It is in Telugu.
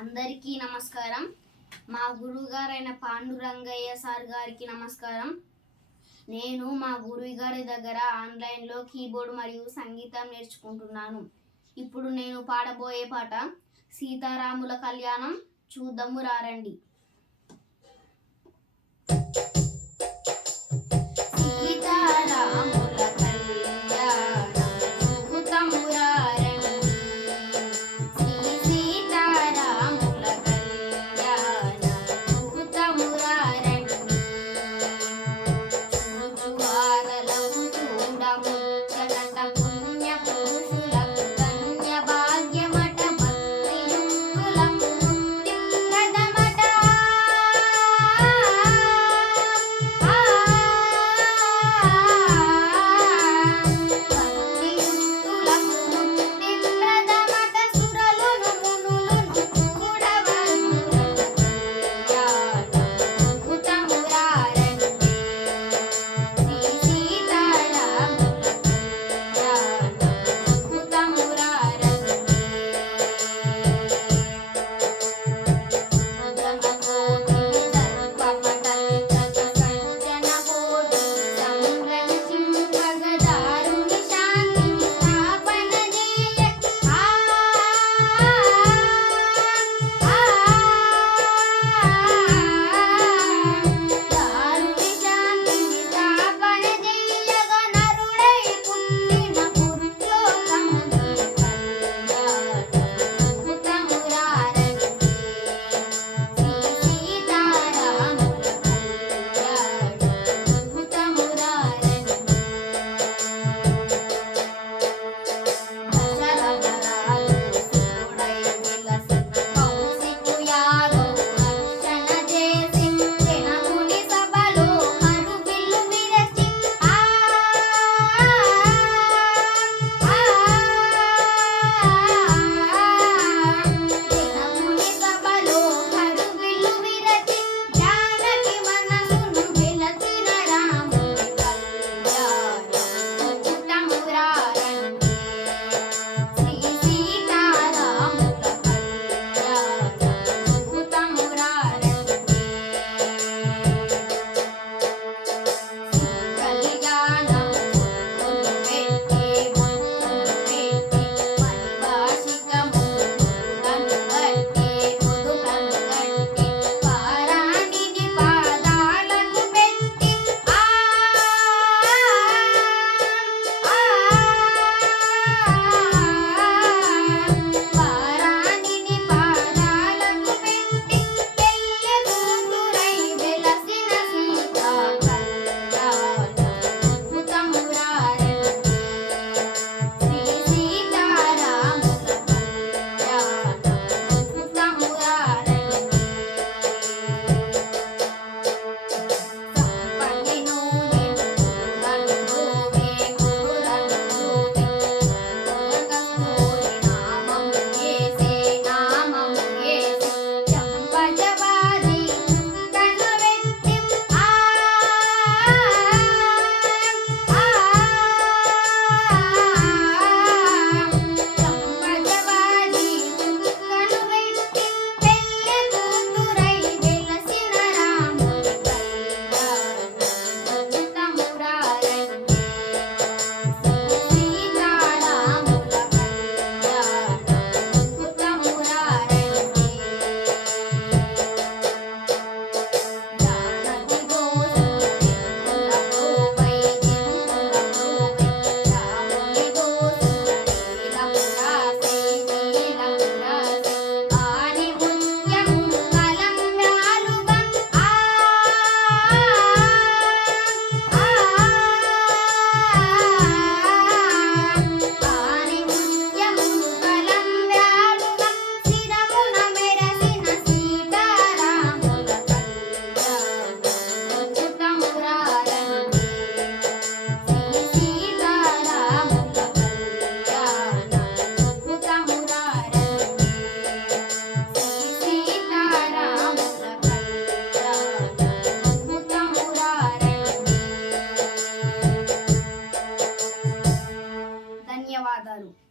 అందరికీ నమస్కారం. మా గురువుగారైన పాండురంగయ్య సార్ గారికి నమస్కారం. నేను మా గురువు గారి దగ్గర ఆన్లైన్లో కీబోర్డ్ మరియు సంగీతం నేర్చుకుంటున్నాను. ఇప్పుడు నేను పాడబోయే పాట సీతారాముల కళ్యాణం. చూద్దాము రారండి. claro